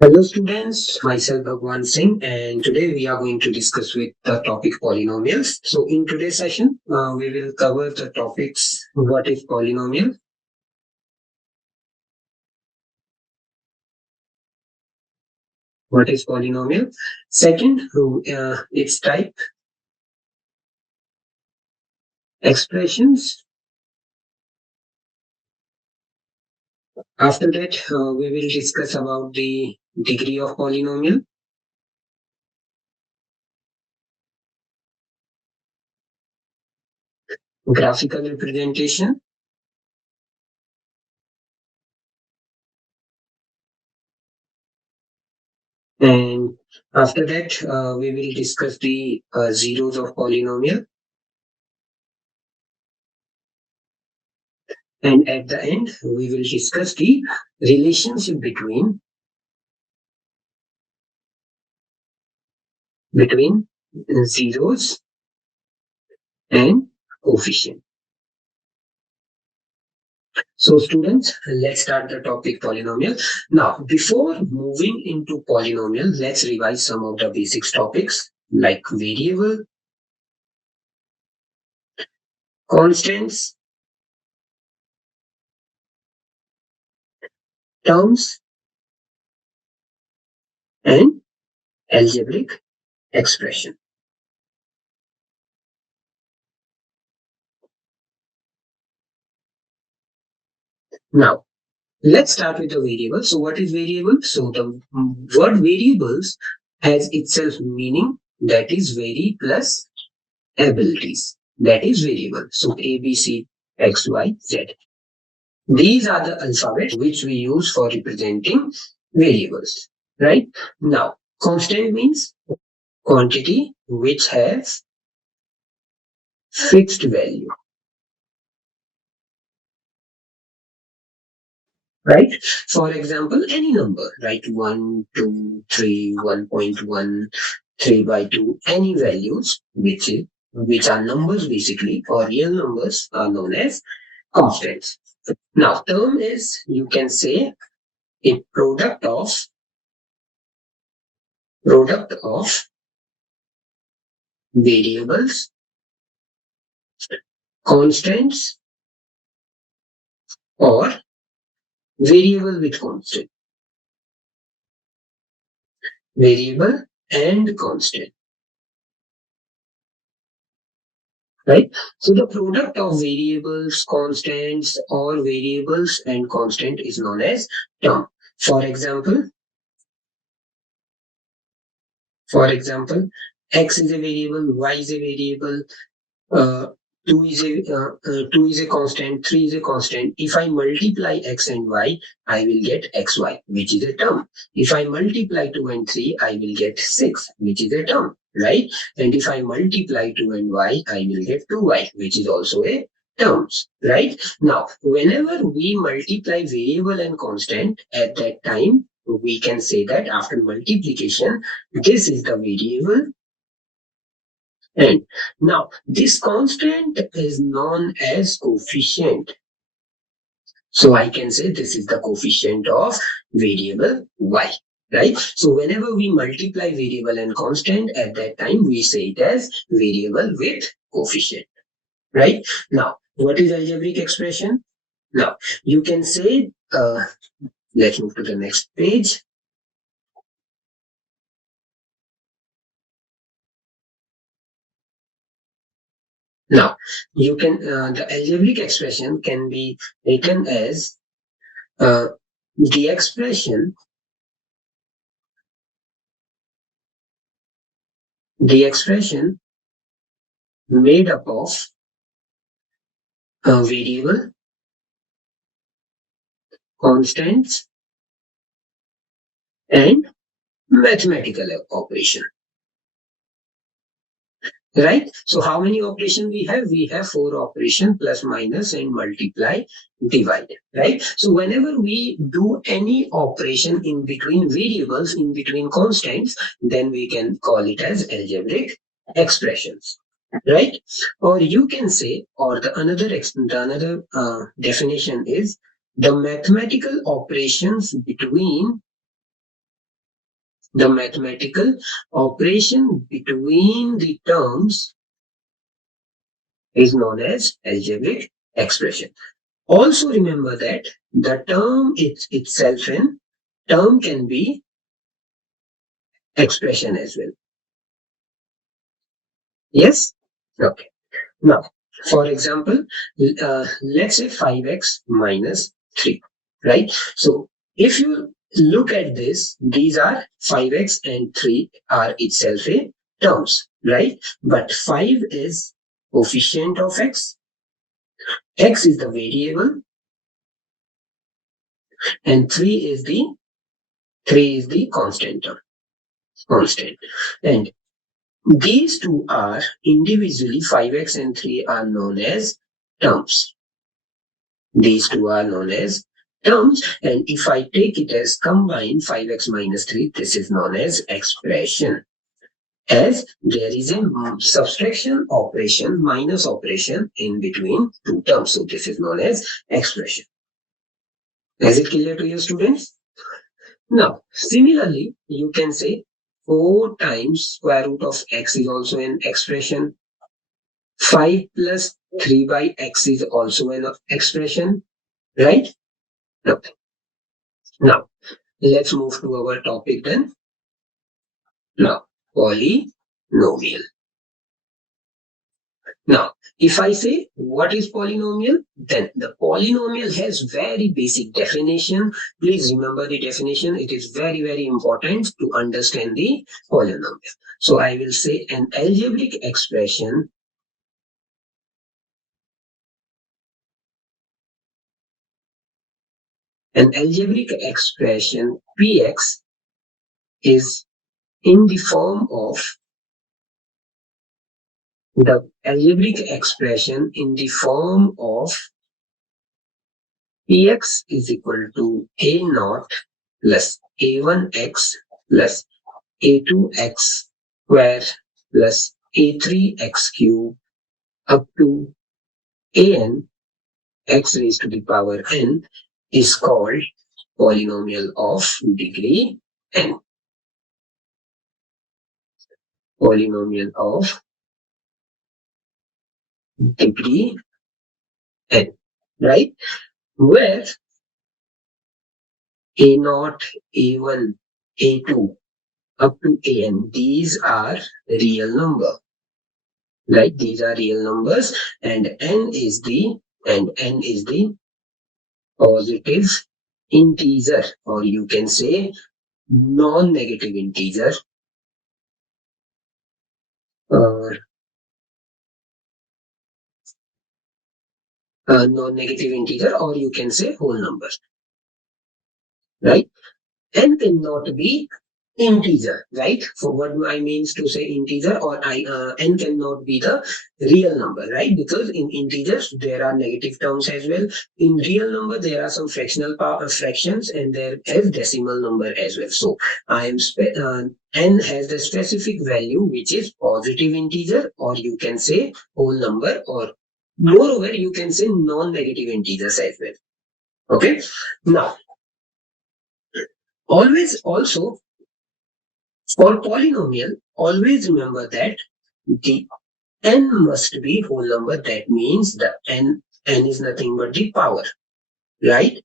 Hello students, myself Bhagwan Singh, and today we are going to discuss with the topic polynomials. So in today's session, we will cover the topics what is polynomial, second, its type, expressions. After that, we will discuss about the degree of polynomial, graphical representation, and after that, we will discuss the zeros of polynomial. And at the end, we will discuss the relationship between zeros and coefficient. So students, let's start the topic polynomial. Now, before moving into polynomial, let's revise some of the basics topics like variable, constants, terms, and algebraic expression. Now, let's start with the variable. So what is variable? So the word variables has itself meaning, that is vary plus abilities. That is variable. So A, B, C, X, Y, Z. These are the alphabets which we use for representing variables. Right? Now, constant means quantity which has fixed value. Right? For example, any number, right? 1, 2, 3, 1.1, 3 by 2, any values which are numbers basically, or real numbers are known as constants. Now, term is, you can say, a product of variables, constants, or variable with constant, variable and constant. Right? So the product of variables, constants, or variables and constant is known as term. For example, x is a variable, y is a variable, uh, 2 is a constant, 3 is a constant. If I multiply x and y, I will get xy, which is a term. If I multiply 2 and 3, I will get 6, which is a term, right? And if I multiply 2 and y, I will get 2y, which is also a terms, right? Now, whenever we multiply variable and constant, at that time, we can say that after multiplication, this is the variable. And now this constant is known as coefficient. So I can say this is the coefficient of variable y, right? So whenever we multiply variable and constant, at that time we say it as variable with coefficient, right? Now, what is algebraic expression? Now, you can say, let's move to the next page. Now, you can the algebraic expression can be written as the expression made up of a variable, constants, and mathematical operation. Right? So how many operations we have? We have 4 operations: plus, minus, and multiply, divide. Right? So whenever we do any operation in between variables, in between constants, then we can call it as algebraic expressions. Right? Or you can say, or the another definition is the mathematical operations between The mathematical operation between the terms is known as algebraic expression. Also remember that the term itself in term can be expression as well. Yes? Okay. Now, for example, let's say 5x minus 3, right? So if you look at this, these are 5x and 3 are itself a terms, right? But 5 is coefficient of x is the variable, and 3 is the constant term, constant. And these two are individually 5x and 3 are known as terms. These two are known as terms, and if I take it as combined 5x minus 3, this is known as expression. As there is a subtraction operation, minus operation in between two terms. So this is known as expression. Is it clear to you, students? Now, similarly, you can say 4 times square root of x is also an expression. 5 plus 3 by x is also an expression, right? Okay. Now, let's move to our topic then. Now, polynomial. Now, if I say what is polynomial, then the polynomial has very basic definition. Please remember the definition. It is very, very important to understand the polynomial. So I will say an algebraic expression px is in the form of the algebraic expression in the form of px is equal to a naught plus a1x plus a2x square plus a3x cube up to an x raised to the power n is called polynomial of degree n. Polynomial of degree n, right? Where a naught, a1, a2 up to an, these are real number, right? These are real numbers, and n is the positive integer, or you can say non-negative integer, or non-negative integer, or you can say whole number, right? N cannot be integer, right? For what I means to say integer, or n cannot be the real number, right? Because in integers there are negative terms as well. In real number there are some fractional fractions, and there is decimal number as well. So n has the specific value which is positive integer, or you can say whole number, or moreover you can say non-negative integers as well. Okay. Now, always also for polynomial, always remember that the n must be whole number. That means the n is nothing but the power, right?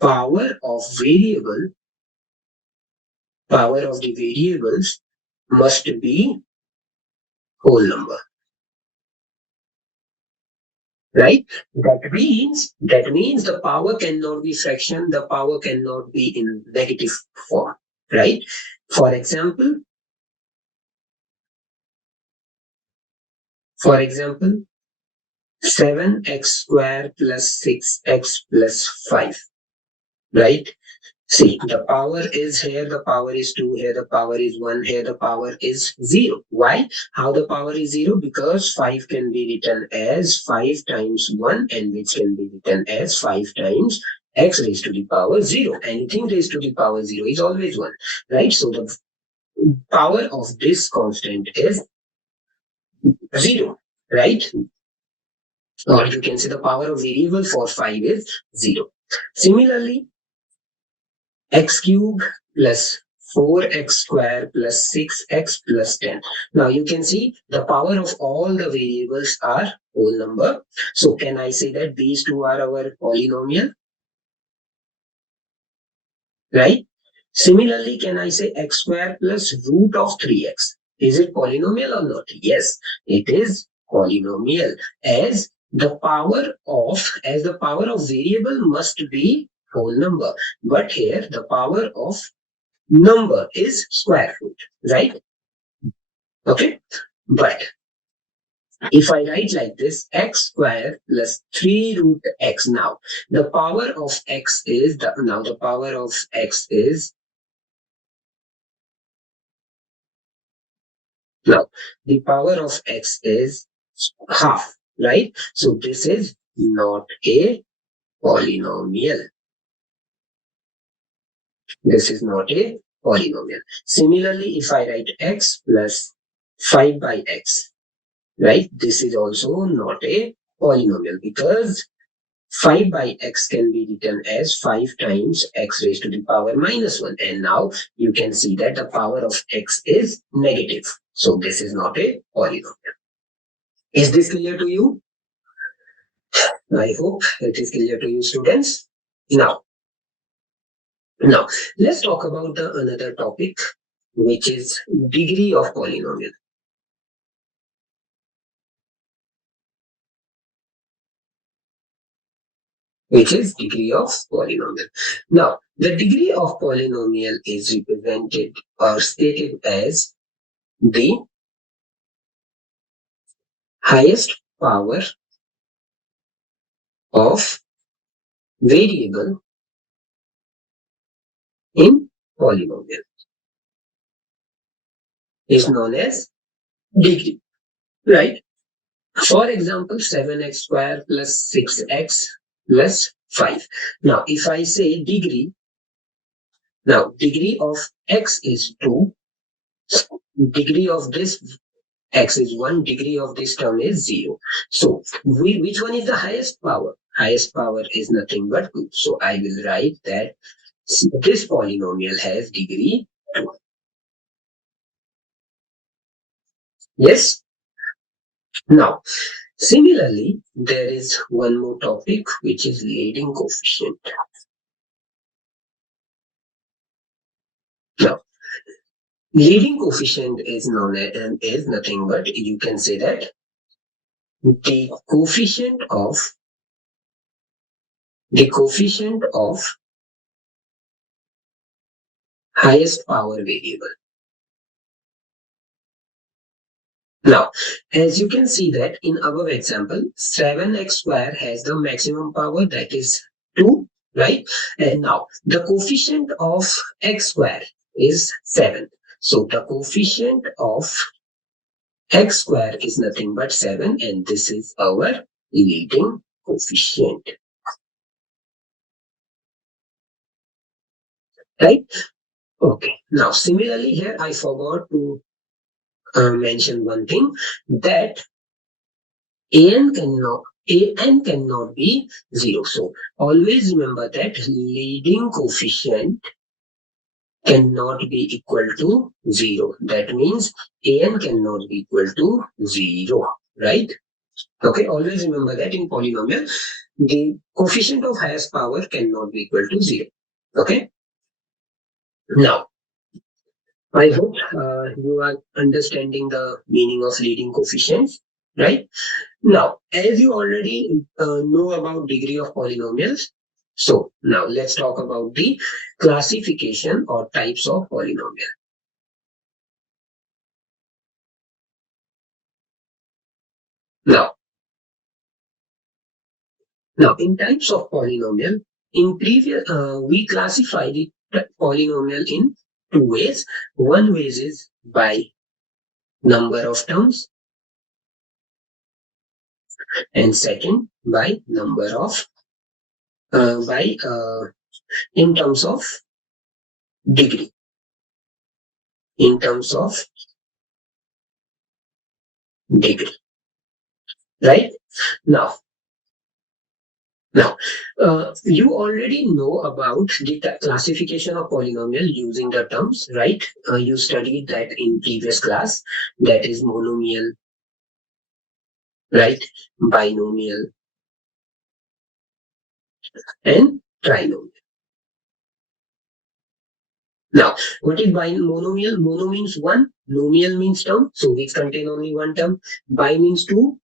Power of the variables must be whole number, right? That means the power cannot be fraction. The power cannot be in negative form, right? For example, 7x square plus 6x plus 5, right? See, the power is here, the power is 2, here the power is 1, here the power is 0. Why? How the power is 0? Because 5 can be written as 5 times 1, and which can be written as 5 times x raised to the power 0. Anything raised to the power 0 is always 1, right? So the power of this constant is 0, right? Or you can say the power of variable for 5 is 0. Similarly, x cube plus 4x square plus 6x plus 10. Now you can see the power of all the variables are whole number. So can I say that these two are our polynomial? Right? Similarly, can I say x square plus root of 3x? Is it polynomial or not? Yes, it is polynomial as the power of variable must be whole number. But here the power of number is square root, right? Okay. But if I write like this, x square plus 3 root x, now the power of x is the power of x is now the power of x is half, right? So this is not a polynomial. This is not a polynomial. Similarly, if I write x plus 5 by x, right? This is also not a polynomial because 5 by x can be written as 5 times x raised to the power minus 1. And now you can see that the power of x is negative. So this is not a polynomial. Is this clear to you? I hope it is clear to you, students. Now, let's talk about the another topic, which is degree of polynomial. Which is degree of polynomial. Now, the degree of polynomial is represented or stated as the highest power of variable in polynomial is known as degree, right? For example, 7x square plus 6x plus 5. Now, if I say degree, now degree of x is 2, degree of this x is 1, degree of this term is 0. So, which one is the highest power? Highest power is nothing but 2. So, I will write that this polynomial has degree 2. Yes? Now, similarly, there is one more topic which is leading coefficient. Now, leading coefficient is known as is nothing but you can say that the coefficient of highest power variable. Now, as you can see that in our example, 7x square has the maximum power, that is 2, right? And now the coefficient of x square is 7. So the coefficient of x square is nothing but 7, and this is our leading coefficient, right? Okay. Now, similarly here, I forgot to mention one thing, that an cannot be 0. So always remember that leading coefficient cannot be equal to 0. That means an cannot be equal to 0, right? Okay, always remember that in polynomial, the coefficient of highest power cannot be equal to 0. Okay, now I hope you are understanding the meaning of leading coefficients, right? Now, as you already know about degree of polynomials, so now let's talk about the classification or types of polynomial. Now in types of polynomial, in previous we classify the polynomial in two ways. One way is by number of terms, and second by number of by in terms of degree. In terms of degree, right? Now, Now, you already know about the classification of polynomial using the terms, right? You studied that in previous class. That is monomial, right? Binomial and trinomial. Now, what is monomial? Mono means one, nomial means term, so which contain only one term. Bi means two,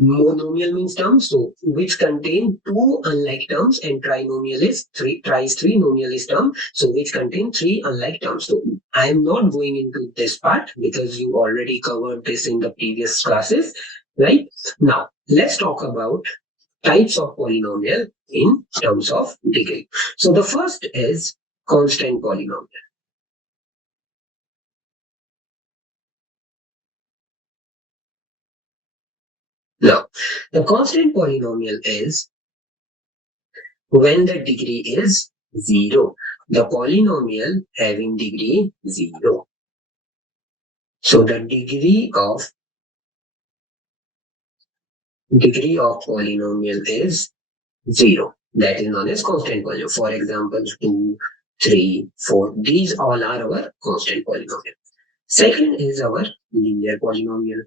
monomial means terms, so which contain two unlike terms, and trinomial is three. Tri is three, nomial is term, so which contain three unlike terms. So I am not going into this part because you already covered this in the previous classes, right? Now let's talk about types of polynomial in terms of degree. So the first is constant polynomial. Now, the constant polynomial is when the degree is 0. The polynomial having degree 0. So the degree of polynomial is 0. That is known as constant polynomial. For example, 2, 3, 4. These all are our constant polynomial. Second is our linear polynomial.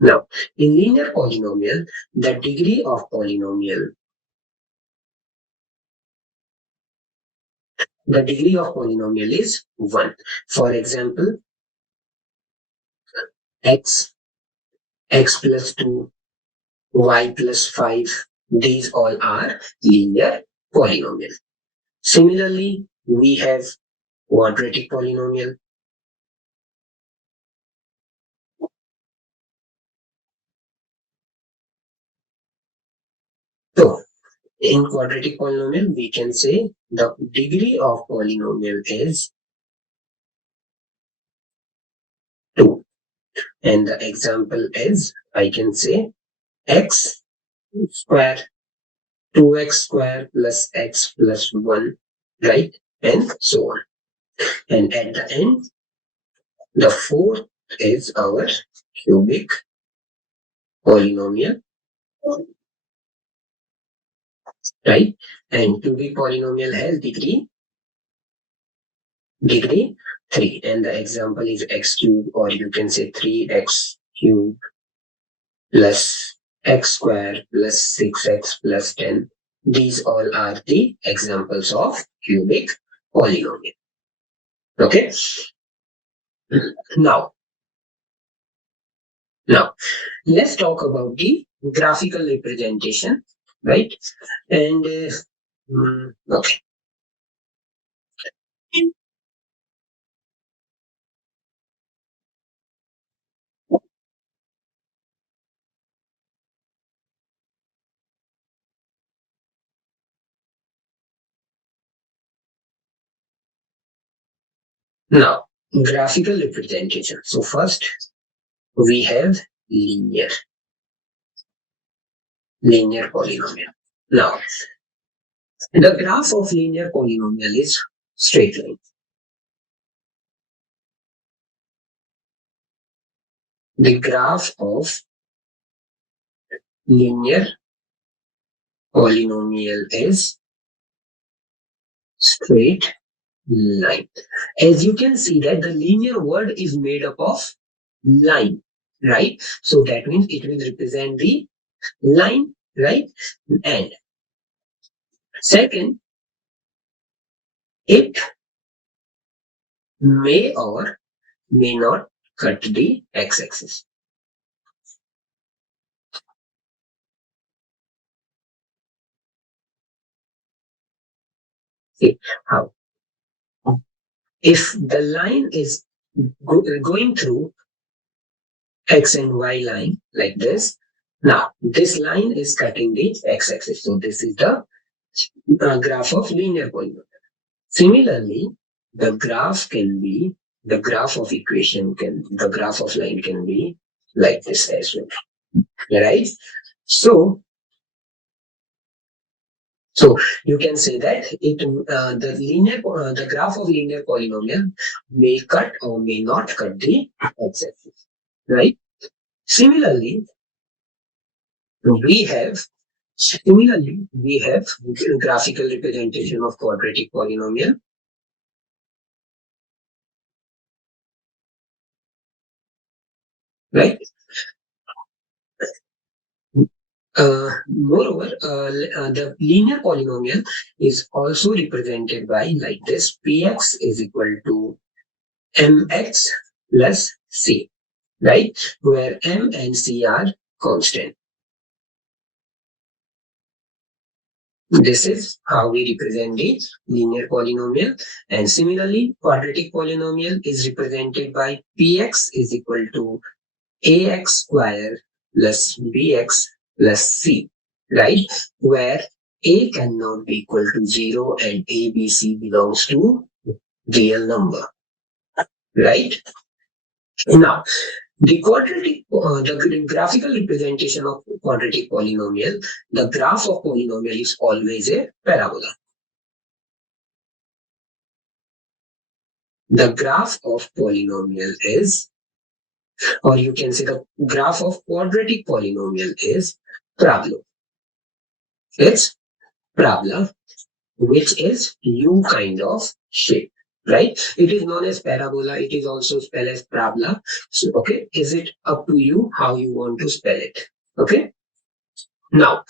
Now, in linear polynomial, the degree of polynomial is 1. For example, x, x plus 2, y plus 5, these all are linear polynomial. Similarly, we have quadratic polynomial. So, in quadratic polynomial, we can say the degree of polynomial is 2. And the example is, I can say x square, 2x square plus x plus 1, right? And so on. And at the end, the fourth is our cubic polynomial, right? And cubic polynomial has degree 3. And the example is x cubed, or you can say 3x cubed plus x square plus 6x plus 10. These all are the examples of cubic polynomial. Okay? Now, let's talk about the graphical representation, right? And okay. Now, graphical representation. So first, we have linear polynomial. Now, the graph of linear polynomial is straight line. The graph of linear polynomial is straight line. As you can see that the linear word is made up of line, right? So that means it will represent the line, right? And second, it may or may not cut the x-axis. See how? If the line is going through x and y line like this, now this line is cutting the x-axis. So this is the graph of linear polynomial. Similarly, the graph of line can be like this as well, right? So you can say that the graph of linear polynomial may cut or may not cut the x-axis. right? Similarly, we have graphical representation of quadratic polynomial, right? Moreover, the linear polynomial is also represented by like this: px is equal to mx plus c, right? Where m and c are constant. This is how we represent the linear polynomial. And similarly, quadratic polynomial is represented by px is equal to ax square plus bx plus c, right? Where a cannot be equal to 0 and a, b, c belongs to real number, right? Now, the graphical representation of quadratic polynomial, the graph of polynomial is always a parabola. The graph of polynomial is, or you can say the graph of quadratic polynomial is parabola. It's parabola, which is U kind of shape, right? It is known as parabola. It is also spelled as parabola. So, okay, is it up to you how you want to spell it? Okay. Now,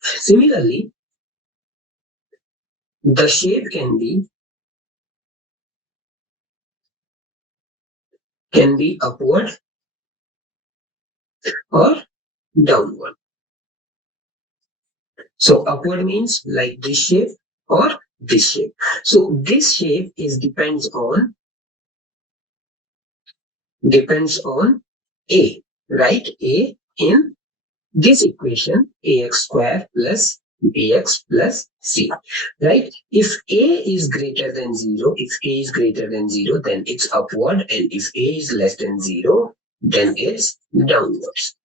similarly, the shape can be upward or downward. So upward means like this shape or this shape. So this shape is depends on a, right? A in this equation, ax square plus bx plus c, right? If a is greater than 0, then it's upward, and if a is less than 0, then it's downwards,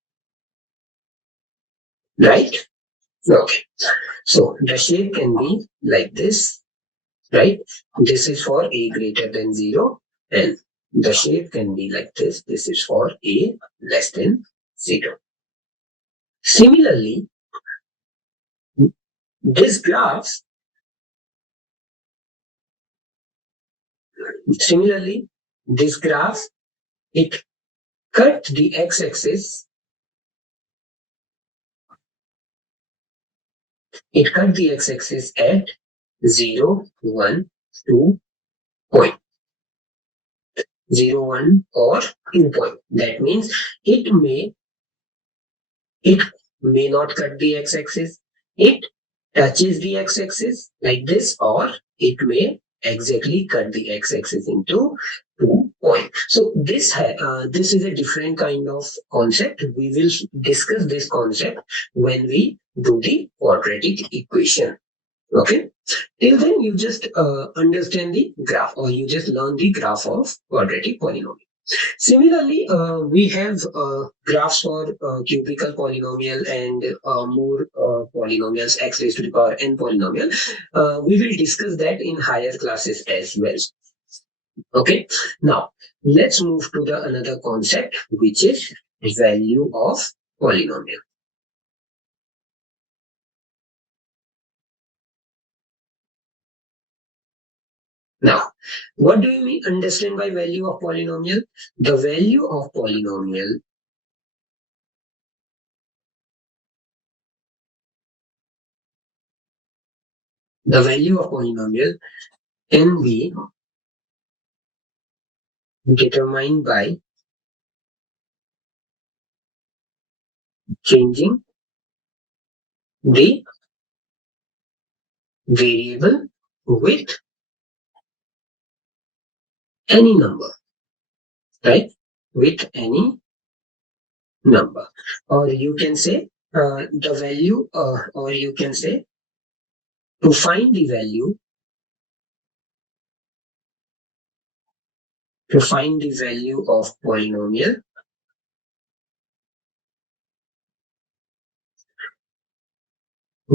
right? Okay. So the shape can be like this, right? This is for a greater than 0, and the shape can be like this. This is for a less than 0. Similarly, this graph, similarly, this graph, it cut the x-axis, at 0, 1, 2 point. 0, 1 or 2 point. That means it may It may not cut the x-axis. It touches the x-axis like this, or it may exactly cut the x-axis into 2 points. So this is a different kind of concept. We will discuss this concept when we do the quadratic equation. Okay. Till then, you just understand the graph, or you just learn the graph of quadratic polynomial. Similarly, we have graphs for cubical polynomial and more polynomials, x raised to the power n polynomial. We will discuss that in higher classes as well. Okay. Now, let's move to the another concept, which is value of polynomial. Now, what do you mean understand by value of polynomial? The value of polynomial can be determined by changing the variable with any number, right? With any number. Or you can say the value, or you can say to find the value, of polynomial,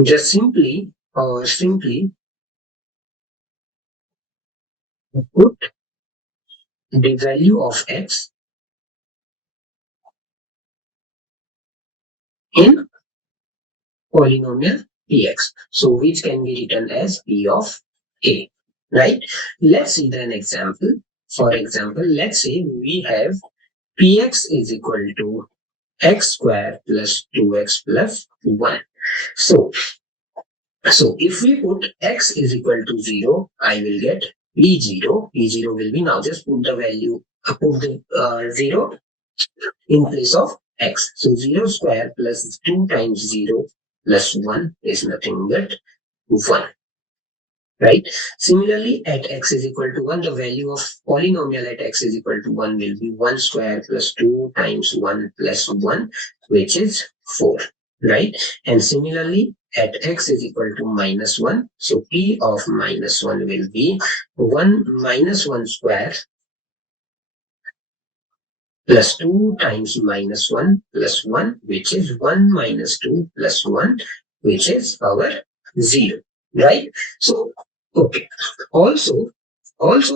just simply put the value of x in polynomial px. So which can be written as p of a, right? Let's see an example. For example, let's say we have px is equal to x square plus 2x plus 1. So, so if we put x is equal to 0, I will get p0. P0 will be, now just put the value, put the 0 in place of x. So 0 square plus 2 times 0 plus 1 is nothing but 1. Right? Similarly, at x is equal to 1, the value of polynomial at x is equal to 1 will be 1 square plus 2 times 1 plus 1, which is 4. Right? And similarly, at x is equal to minus 1, so p of minus 1 will be 1 minus 1 square plus 2 times minus 1 plus 1, which is 1 minus 2 plus 1, which is our 0, right? So, okay. Also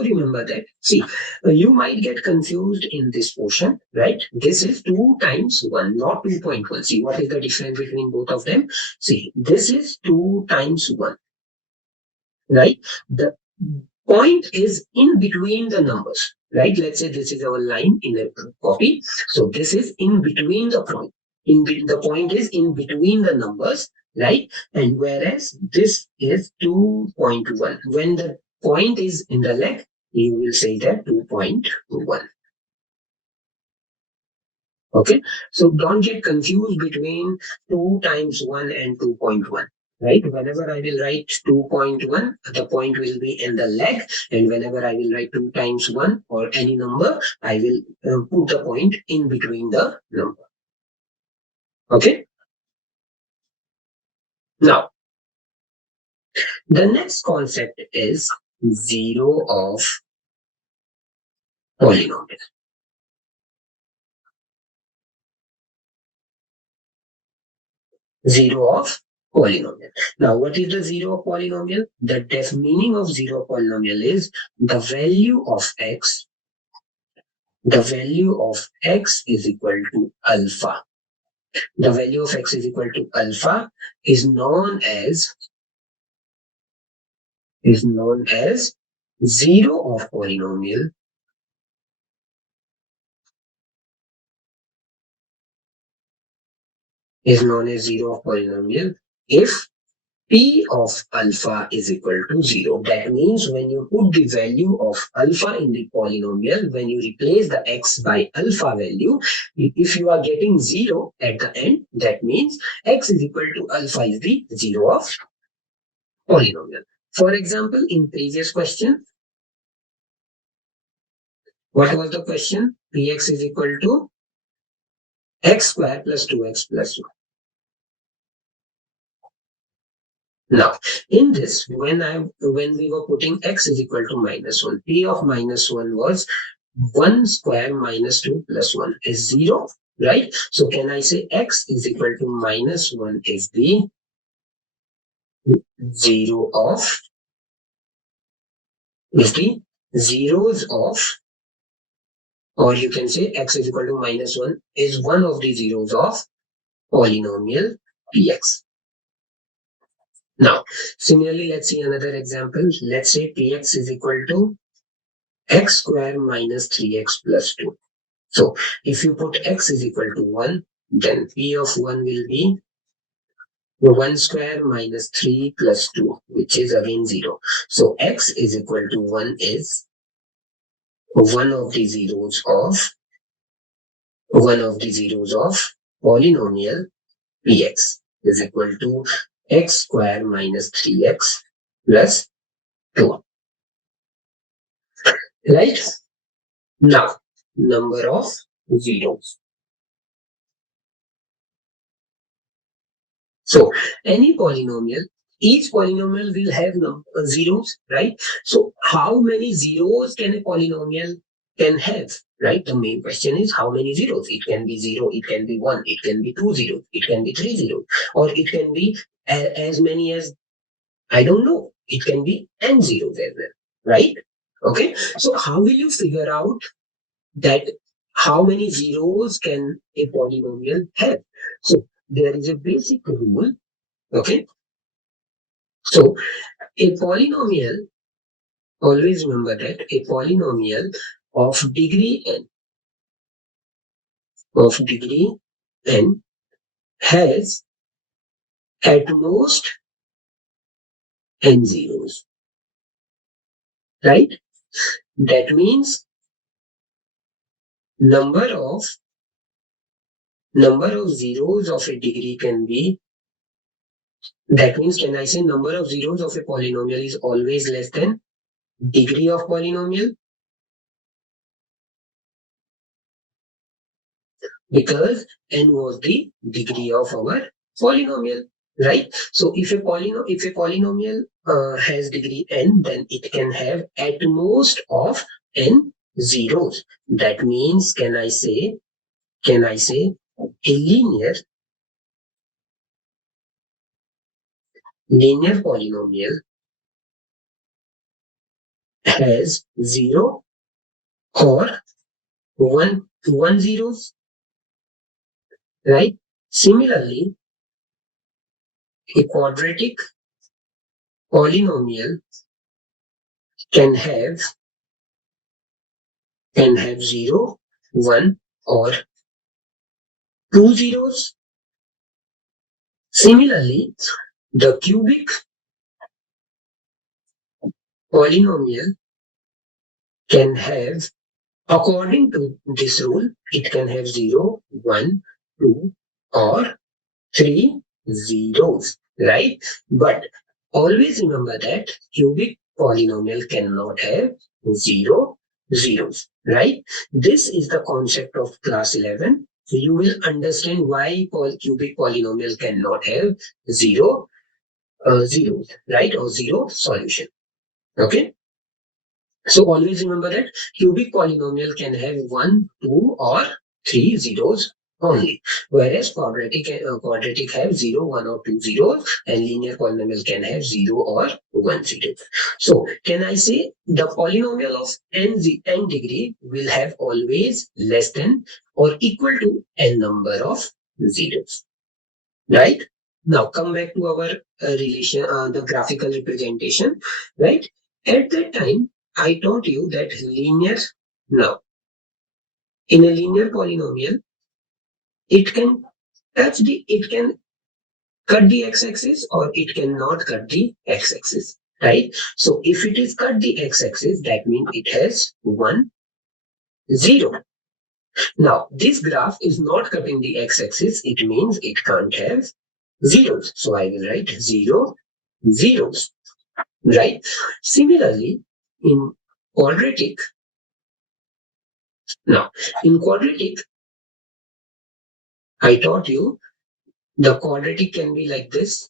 remember that, see, you might get confused in this portion, right? This is 2 times 1, not 2.1. See, what is the difference between both of them? See, this is 2 times 1, right? The point is in between the numbers, right? Let's say this is our line in a copy. So this is in between the point. The point is in between the numbers, right? And whereas this is 2.1. When the point is in the leg, you will say that 2.1. Okay, so don't get confused between 2 times 1 and 2.1. Right? Whenever I will write 2.1, the point will be in the leg, and whenever I will write 2 times 1 or any number, I will put the point in between the number. Okay? Now, the next concept is zero of polynomial. Zero of polynomial. Now, what is the zero of polynomial? The meaning of zero of polynomial is the value of x is equal to alpha. The value of x is equal to alpha is known as zero of polynomial if p of alpha is equal to 0. That means when you put the value of alpha in the polynomial, when you replace the x by alpha value, if you are getting 0 at the end, that means x is equal to alpha is the 0 of polynomial. For example, in previous question, what was the question? Px is equal to x square plus 2x plus 1. Now, in this, when we were putting x is equal to minus 1, p of minus 1 was 1 square minus 2 plus 1 is 0, right? So can I say x is equal to minus 1 is the 0 of, is the zeros of, or you can say x is equal to minus 1 is one of the zeros of polynomial px. Now, similarly, let's see another example. Let's say px is equal to x square minus 3x plus 2. So, if you put x is equal to 1, then p of 1 will be 1 square minus 3 plus 2, which is again 0. So, x is equal to 1 is one of the zeros of polynomial px is equal to x square minus 3x plus 2. Right? Now, number of zeros. So, any polynomial, each polynomial will have zeros, right? So, how many zeros can a polynomial can have, right? The main question is how many zeros? It can be 0, it can be 1, it can be 2 zeros, it can be 3 zeros, or it can be as many as, I don't know, it can be n zeros as well, right? Okay, so how will you figure out that how many zeros can a polynomial have? So there is a basic rule. Okay. So a polynomial, always remember that a polynomial of degree n has at most n zeros, right? That means number of zeros of a degree can be, that means can I say number of zeros of a polynomial is always less than degree of polynomial? Because n was the degree of our polynomial, right? So if a polynomial has degree n, then it can have at most of n zeros. That means can I say a linear polynomial has 0 or 1 zeros, right? Similarly, a quadratic polynomial can have 0, 1 or 2 zeros. Similarly, the cubic polynomial can have, according to this rule, it can have 0, 1, 2 or 3 zeros, right? But always remember that cubic polynomial cannot have 0 zeros, right? This is the concept of class 11. You will understand why cubic polynomial cannot have 0 zeros, right? Or 0 solution. Okay. So always remember that cubic polynomial can have 1, 2 or 3 zeros only, whereas quadratic have 0, 1 or 2 zeros, and linear polynomial can have 0 or 1 zero. So can I say the polynomial of n degree will have always less than or equal to n number of zeros, right? Now come back to our the graphical representation, right? At that time, I taught you that now in a linear polynomial, it can cut the x-axis or it cannot cut the x-axis, right? So if it is cut the x-axis, that means it has 1, 0. Now this graph is not cutting the x-axis, it means it can't have zeros. So I will write 0, zeros, right? Similarly, in quadratic, now in quadratic, I taught you the quadratic can be like this.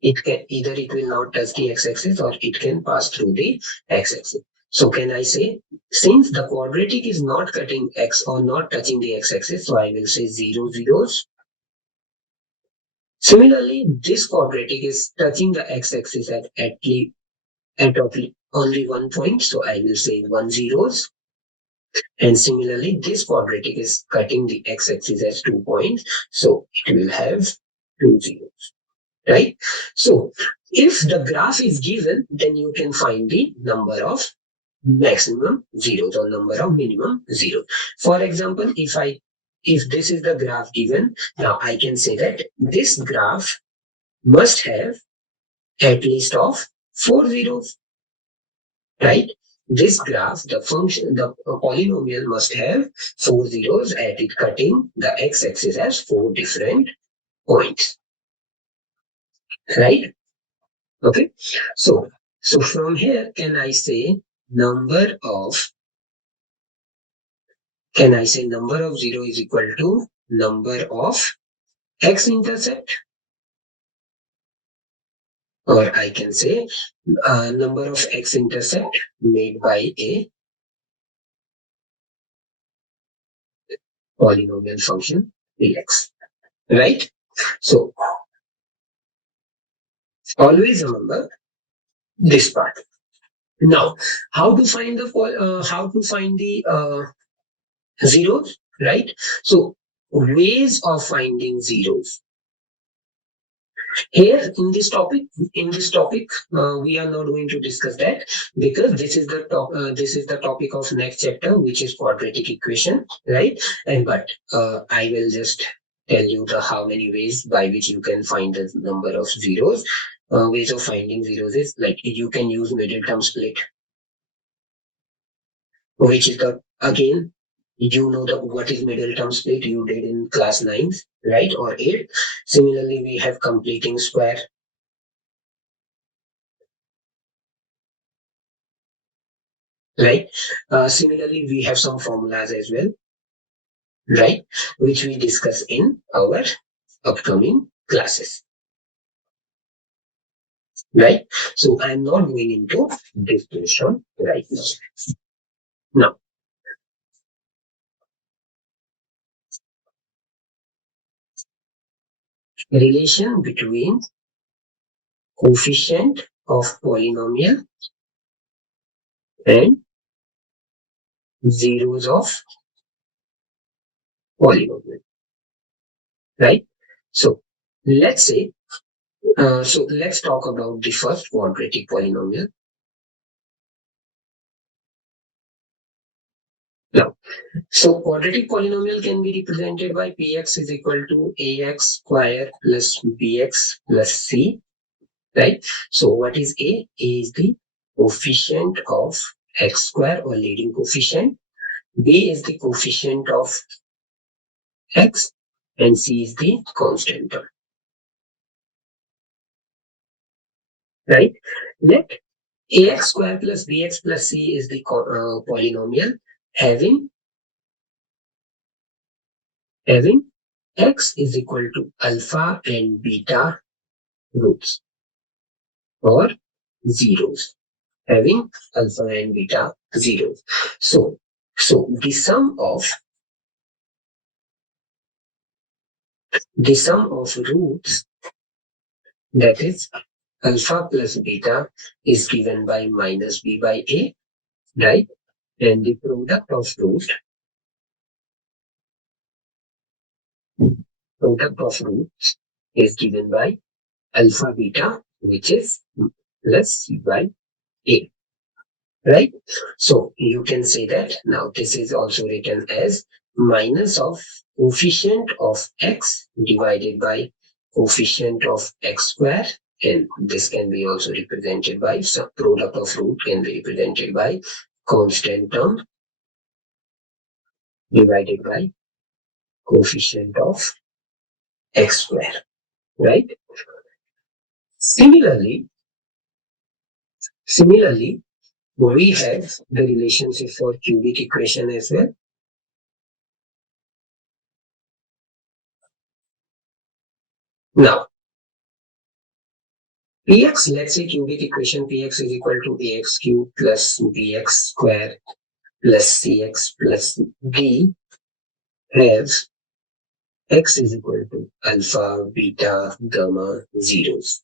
It can either it will not touch the x-axis or it can pass through the x-axis. So can I say, since the quadratic is not cutting x or not touching the x-axis, so I will say 0 zeros. Similarly, this quadratic is touching the x-axis at only 1 point, so I will say 1 zeros. And similarly, this quadratic is cutting the x-axis as 2 points, so it will have 2 zeros, right? So if the graph is given, then you can find the number of maximum zeros or number of minimum zeros. For example, if this is the graph given, now I can say that this graph must have at least of 4 zeros, right? This graph, the polynomial must have 4 zeros at it cutting the x-axis as 4 different points, right? Okay. So from here, can I say number of zero is equal to number of x-intercept, or I can say number of x-intercept made by a polynomial function px, right? So always remember this part. Now, how to find the zeros, right? So ways of finding zeros. Here in this topic, we are not going to discuss that because this is the topic of next chapter, which is quadratic equation, right? And but I will just tell you the how many ways by which you can find the number of zeros. Ways of finding zeros is like you can use middle term split, which is the again you know the what is middle term split you did in class 9, right, or 8. Similarly, we have completing square, right? Similarly, we have some formulas as well, right, which we discuss in our upcoming classes, right? So I'm not going into this question right now. Now, relation between coefficient of polynomial and zeros of polynomial, right? So let's say, so let's talk about the first quadratic polynomial. Now, so quadratic polynomial can be represented by px is equal to ax square plus bx plus c, right? So what is a? A is the coefficient of x square or leading coefficient. B is the coefficient of x, and c is the constant term, right? Let ax square plus bx plus c is the polynomial having x is equal to alpha and beta roots or zeros, having alpha and beta zeros. So the sum of roots, that is alpha plus beta, is given by minus b by a, right? And the product of roots is given by alpha beta, which is plus c by a, right? So you can say that now this is also written as minus of coefficient of x divided by coefficient of x square, and this can be also represented by some product of root can be represented by constant term divided by coefficient of x square, right? Similarly, we have the relationship for cubic equation as well. Now, px, let's say cubic equation px is equal to ax cube plus bx square plus cx plus d has x is equal to alpha, beta, gamma, zeros.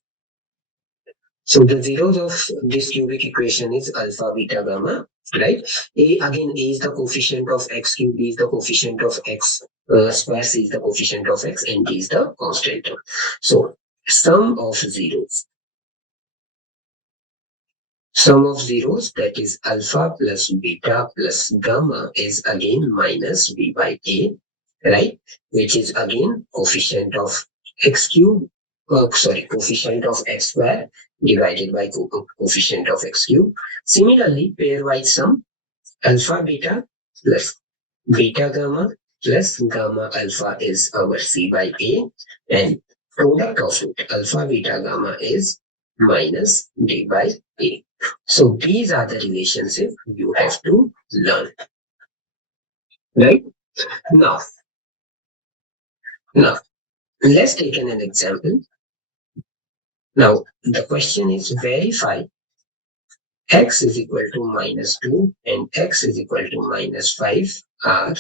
So the zeros of this cubic equation is alpha, beta, gamma, right? A is the coefficient of x cube, b is the coefficient of x square, c is the coefficient of x, and d is the constant term. So sum of zeros, that is alpha plus beta plus gamma, is again minus b by a, right? Which is again coefficient of x cube, coefficient of x square divided by coefficient of x cube. Similarly, pairwise sum alpha beta plus beta gamma plus gamma alpha is our c by a, and product of it alpha beta gamma is minus d by a. So these are the relationships you have to learn, right? Now, now let's take an example. Now the question is verify x is equal to minus 2 and x is equal to minus 5 are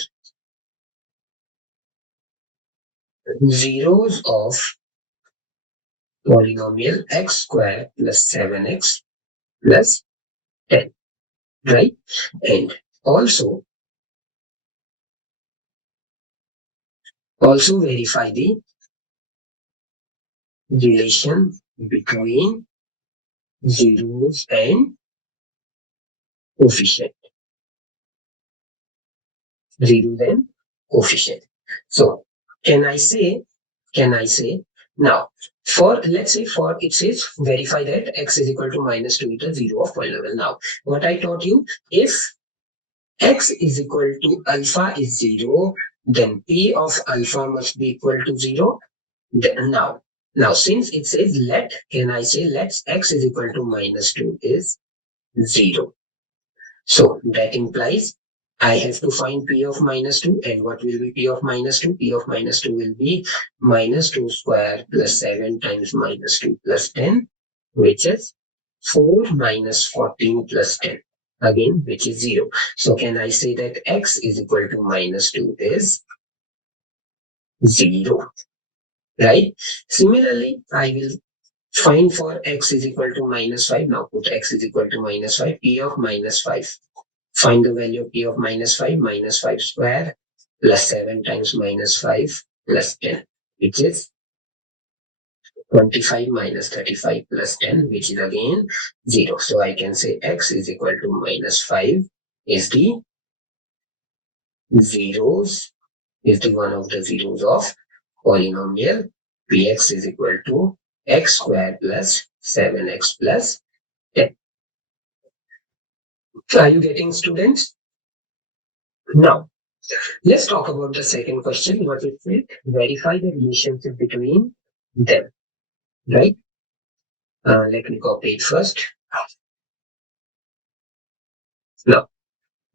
zeros of polynomial x square plus 7x plus 10, right? And also Also verify the relation between zeros and coefficient. Zeros and coefficient. So can I say now for let's say for it says verify that x is equal to -2 equals 0 of polynomial. Now what I taught you, if x is equal to alpha is 0, then p of alpha must be equal to 0. Now since it says can I say let's x is equal to -2 is 0. So that implies I have to find p of -2, and what will be p of -2? P of -2 will be -2 square plus 7 times -2 plus 10, which is 4 minus 14 plus 10, again, which is 0. So can I say that x is equal to -2 is 0, right? Similarly, I will find for x is equal to -5. Now put x is equal to -5, p of -5. Find the value of p of -5 square plus 7 times -5 plus 10, which is 25 minus 35 plus 10, which is again 0. So I can say x is equal to -5 is the zeros, is the one of the zeros of polynomial px is equal to x square plus 7x plus 10. Are you getting, students? Now, let's talk about the second question. What it says? Verify the relationship between them, right? Let me copy it first. Now,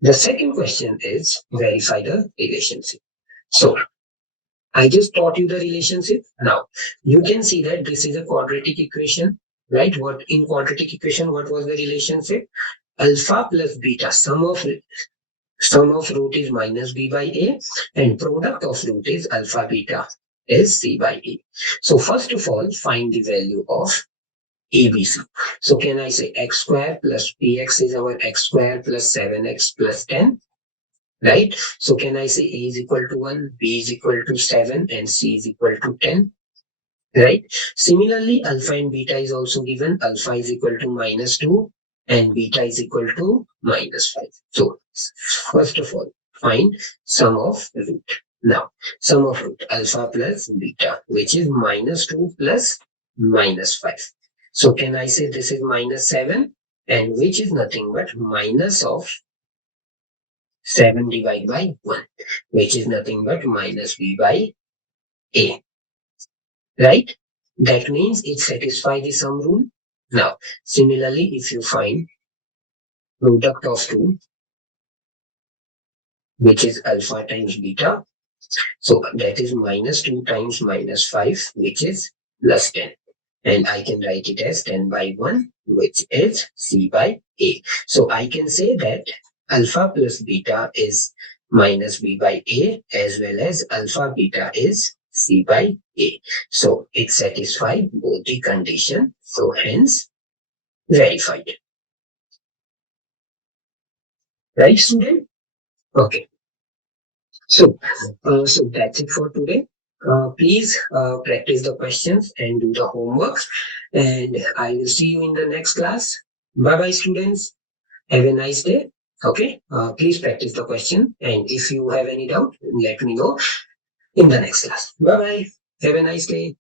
the second question is verify the relationship. So, I just taught you the relationship. Now, you can see that this is a quadratic equation, right? What in quadratic equation, what was the relationship? Alpha plus beta, sum of root is minus b by a, and product of root is alpha beta is c by a. So first of all, find the value of ABC. So can I say x square plus px is our x square plus 7x plus 10, right? So can I say a is equal to 1, b is equal to 7, and c is equal to 10, right? Similarly, alpha and beta is also given. Alpha is equal to -2 and beta is equal to -5. So first of all, find sum of root. Now, sum of root alpha plus beta, which is -2 plus -5. So can I say this is -7, and which is nothing but minus of 7 divided by 1, which is nothing but minus b by a. Right? That means it satisfies the sum rule. Now, similarly, if you find product of 2, which is alpha times beta, so that is -2 times -5, which is plus 10. And I can write it as 10 by 1, which is c by a. So I can say that alpha plus beta is minus b by a, as well as alpha beta is c by a. So it satisfies both the condition. So hence verified. Right, student? Okay. So that's it for today. Please practice the questions and do the homework. And I will see you in the next class. Bye bye, students. Have a nice day. Okay. Please practice the question. And if you have any doubt, let me know in the next class. Bye bye. Have a nice day.